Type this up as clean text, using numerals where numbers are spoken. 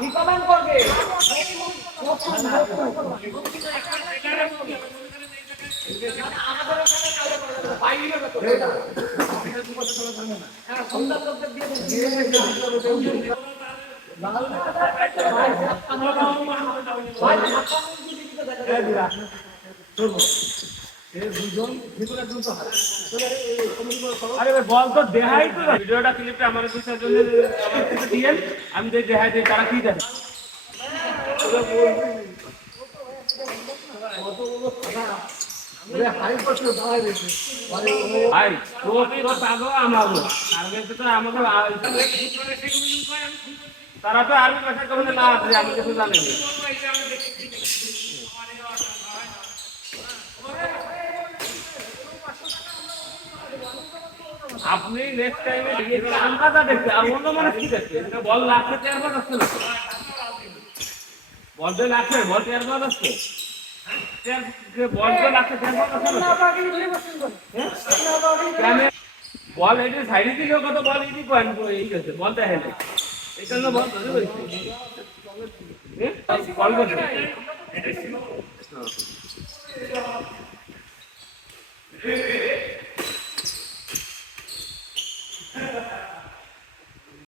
recommend করবে আরে ভাই বল তো দেখাই তো ভিডিওটা ক্লিপটা আমার দুইটার জন্য আমার কাছে দিয়েন আমি যে দেখাই দিই তারা কি দেখে ভাই তো পাবো আমারও টার্গেট তো আমাকে তারা তো আর্মি ভাষা কেমন না আছে আমি কিছু জানি না আপনি নেক্সট টাইমে আন্দাজা দেখতে আর অন্য মানে কি দেখতে এটা বল লাগছে চেয়ারম্যান আসছে না বল তো লাগছে বল চেয়ারম্যান আসছে বল তো লাগছে চেয়ারম্যান আসছে না বল এটি সাইডে দিলে কত বল এটি পয়েন্ট এই গেছে বল দেখেন এখানে বল ধরে বলছি বল করছে